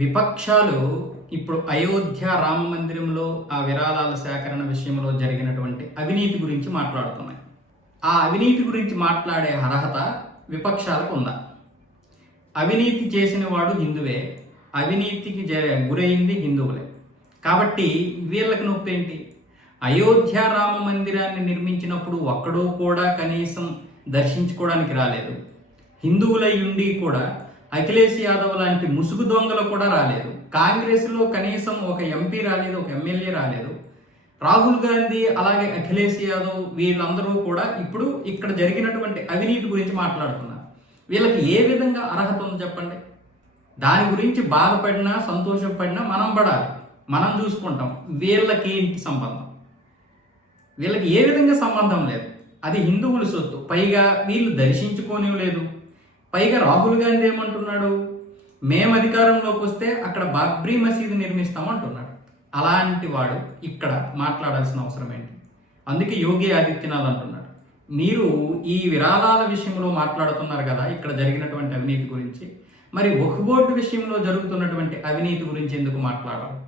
విపక్షాలు ఇప్పుడు అయోధ్య రామ మందిరంలో ఆ విరాళాల సేకరణ విషయంలో జరిగినటువంటి అవినీతి గురించి మాట్లాడుతున్నాయి. ఆ అవినీతి గురించి మాట్లాడే అర్హత విపక్షాలకు ఉందా? అవినీతి చేసిన వాడు హిందువే, అవినీతికి గురైంది హిందువులే. కాబట్టి వీళ్ళకి నొప్పి ఏంటి? అయోధ్య రామ మందిరాన్ని నిర్మించినప్పుడు ఒక్కడూ కూడా కనీసం దర్శించుకోవడానికి రాలేదు. హిందువులై ఉండి కూడా అఖిలేష్ యాదవ్ లాంటి ముసుగు దొంగలు కూడా రాలేదు. కాంగ్రెస్లో కనీసం ఒక ఎంపీ రాలేదు, ఒక ఎమ్మెల్యే రాలేదు. రాహుల్ గాంధీ అలాగే అఖిలేష్ యాదవ్ వీళ్ళందరూ కూడా ఇప్పుడు ఇక్కడ జరిగినటువంటి అవినీతి గురించి మాట్లాడుతున్నారు. వీళ్ళకి ఏ విధంగా అర్హత ఉందో చెప్పండి. దాని గురించి బాధపడినా సంతోషపడినా మనం పడాలి, మనం చూసుకుంటాం. వీళ్ళకి ఏంటి సంబంధం? వీళ్ళకి ఏ విధంగా సంబంధం లేదు. అది హిందువుల సొత్తు, పైగా వీళ్ళు దర్శించుకోని లేదు. పైగా రాహుల్ గాంధీ ఏమంటున్నాడు? మేము అధికారంలోకి వస్తే అక్కడ బాబ్రీ మసీదు నిర్మిస్తామంటున్నాడు. అలాంటి వాడు ఇక్కడ మాట్లాడాల్సిన అవసరం ఏంటి? అందుకే యోగి ఆదిత్యనాథ్ అంటున్నాడు, మీరు ఈ విరాళాల విషయంలో మాట్లాడుతున్నారు కదా ఇక్కడ జరిగినటువంటి అవినీతి గురించి, మరి వక్ఫ్ బోర్డు విషయంలో జరుగుతున్నటువంటి అవినీతి గురించి ఎందుకు మాట్లాడాలి?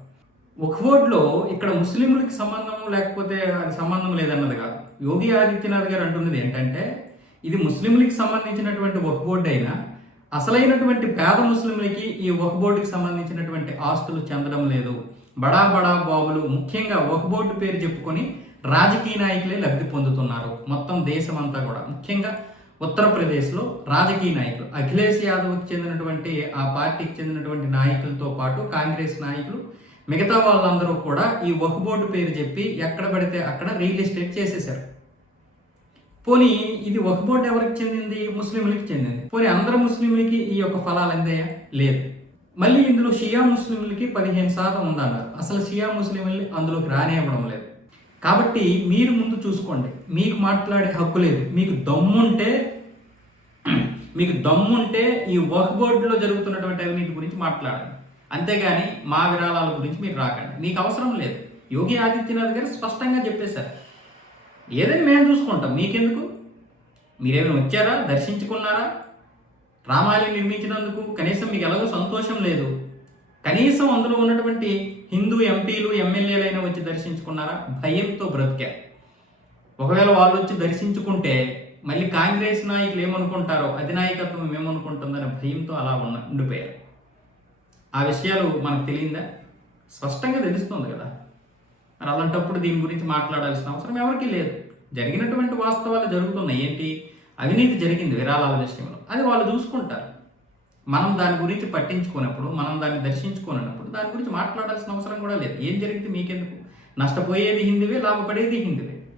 వక్ఫ్ బోర్డులో ఇక్కడ ముస్లింలకి సంబంధం లేకపోతే అది సంబంధం లేదన్నది కాదు. యోగి ఆదిత్యనాథ్ గారు అంటున్నది ఏంటంటే, ఇది ముస్లింలకి సంబంధించినటువంటి వక్ఫ్ బోర్డు అయినా అసలైనటువంటి పేద ముస్లింలకి ఈ వక్ఫ్ బోర్డుకి సంబంధించినటువంటి ఆస్తులు చెందడం లేదు. బడా బడా బాబులు ముఖ్యంగా వక్ఫ్ బోర్డు పేరు చెప్పుకొని రాజకీయ నాయకులే లబ్ధి పొందుతున్నారు. మొత్తం దేశం అంతా కూడా, ముఖ్యంగా ఉత్తరప్రదేశ్లో రాజకీయ నాయకులు, అఖిలేష్ యాదవ్కి చెందినటువంటి ఆ పార్టీకి చెందినటువంటి నాయకులతో పాటు కాంగ్రెస్ నాయకులు, మిగతా వాళ్ళందరూ కూడా ఈ వక్ఫ్ బోర్డు పేరు చెప్పి ఎక్కడ పడితే అక్కడ రియల్ ఎస్టేట్ చేసేశారు. పోనీ ఇది వక్ఫ్ బోర్డు ఎవరికి చెందింది? ముస్లింలకి చెందింది. పోనీ అందరు ముస్లింలకి ఈ యొక్క ఫలాలు అందాయా? లేదు. మళ్ళీ ఇందులో షియా ముస్లింలకి 15% ఉందన్నారు. అసలు షియా ముస్లింలని అందులోకి రానివ్వడం లేదు. కాబట్టి మీరు ముందు చూసుకోండి. మీకు మాట్లాడే హక్కు లేదు. మీకు దమ్ముంటే ఈ వక్ఫ్ బోర్డులో జరుగుతున్నటువంటి అవినీతి గురించి మాట్లాడండి. అంతేగాని మా విరాళాల గురించి మీరు రాకండి, మీకు అవసరం లేదు. యోగి ఆదిత్యనాథ్ గారు స్పష్టంగా చెప్పేశారు, ఏదైనా మేము చూసుకుంటాం, మీకెందుకు? మీరేమైనా వచ్చారా? దర్శించుకున్నారా? రామాలయం నిర్మించినందుకు కనీసం మీకు ఎలాగో సంతోషం లేదు. కనీసం అందులో ఉన్నటువంటి హిందూ ఎంపీలు ఎమ్మెల్యేలైనా వచ్చి దర్శించుకున్నారా? భయంతో బ్రతికారు. ఒకవేళ వాళ్ళు వచ్చి దర్శించుకుంటే మళ్ళీ కాంగ్రెస్ నాయకులు ఏమనుకుంటారో, అధినాయకత్వం ఏమనుకుంటుందనే భయంతో అలా ఉండిపోయారు. ఆ విషయాలు మనకు తెలియదా? స్పష్టంగా తెలుస్తుంది కదా. మరి అలాంటప్పుడు దీని గురించి మాట్లాడాల్సిన అవసరం ఎవరికీ లేదు. జరిగినటువంటి వాస్తవాలు జరుగుతున్నాయి. ఏంటి? అవినీతి జరిగింది విరాళాల విషయంలో, అది వాళ్ళు చూసుకుంటారు. మనం దాని గురించి పట్టించుకున్నప్పుడు, మనం దాన్ని దర్శించుకున్నప్పుడు దాని గురించి మాట్లాడాల్సిన అవసరం కూడా లేదు. ఏం జరిగితే మీకెందుకు? నష్టపోయేది హిందువే, లాభపడేది హిందువే.